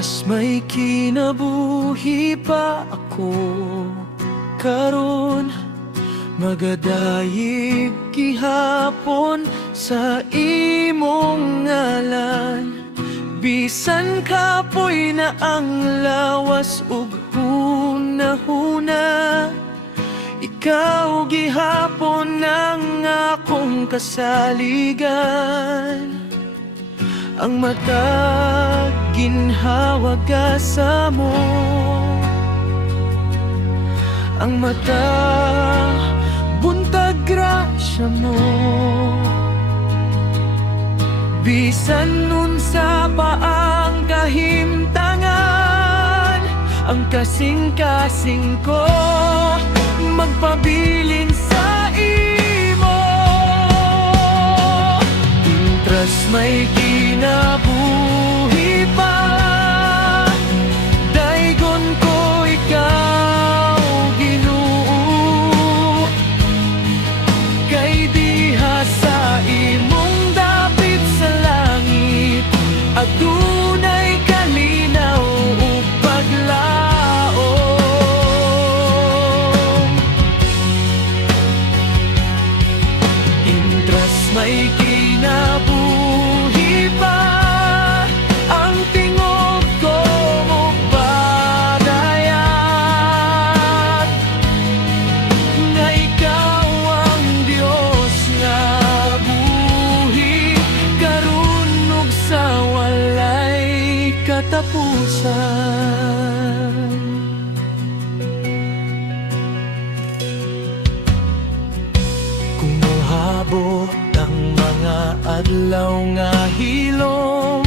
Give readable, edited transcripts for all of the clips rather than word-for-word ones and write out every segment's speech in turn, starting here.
Mintras may kinabuhi pa ako karon, magadayig gihapon sa imong ngalan. Bisan kapoy na ang lawas ug hunahuna, ikaw gihapon ang akong kasaligan. Ang mata ginhawag ka sa mo, ang mata buntag grasya mo. Bisan nun sa paang kahimtangan, ang kasing-kasing ko magpabilin sa imo. Mintras may kinabuhi pa, daygon ko ikaw Ginoo. Kay diha sa imong dapit sa langit, adunay kalinaw ug paglaom. Mintras may kinabuhi pa, ang tingog ko magpadayag nga ikaw ang Dios nga buhi karon ug sa walay katapusan. Kung mohabot ang mga adlaw nga hilom,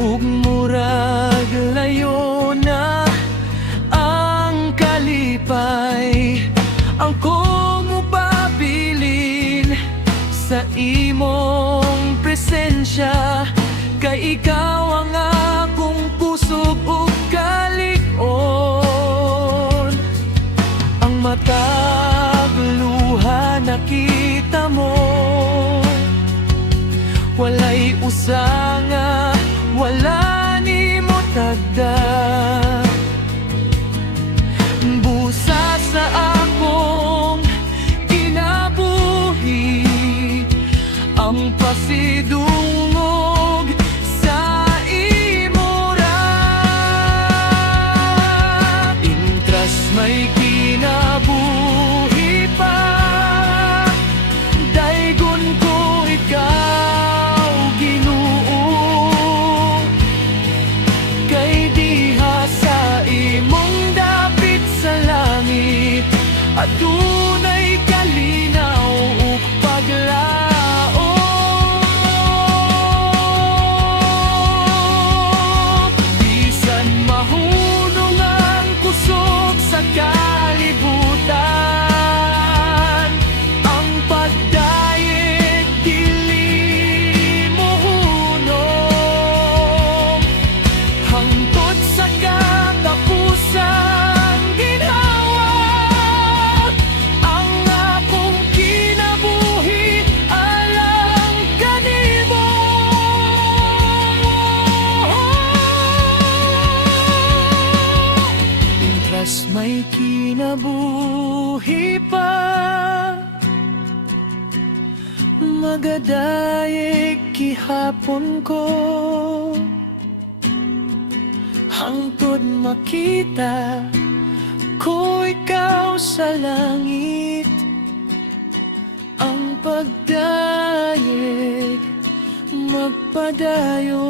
ug murag layo na ang kalipay, ang mupabilin sa imong presensya. Kay ikaw ang akong pusog ug kalig-on. Ang matag luha nakita mo, walay usanga, wala nimo tagda. Busa sa akong kinabuhi, ang pasidungog sa imo ra. Mintras may kinabuhi pa, daygon ko ikaw Ginoo. Kay diha sa imong dapit sa langit, adunay kalinaw ug paglaom. Bisan mahunong ang kusog sa kalibutan, ang pagdayeg dili mo hunong. Hangtod sa katapusan ginhawag ang akong kinabuhi alang kanimo. Mintras may kinabuhi pa, magadayeg gihapon ko, hangtod makita ko ikaw sa langit. Ang pagdayeg magpadayon.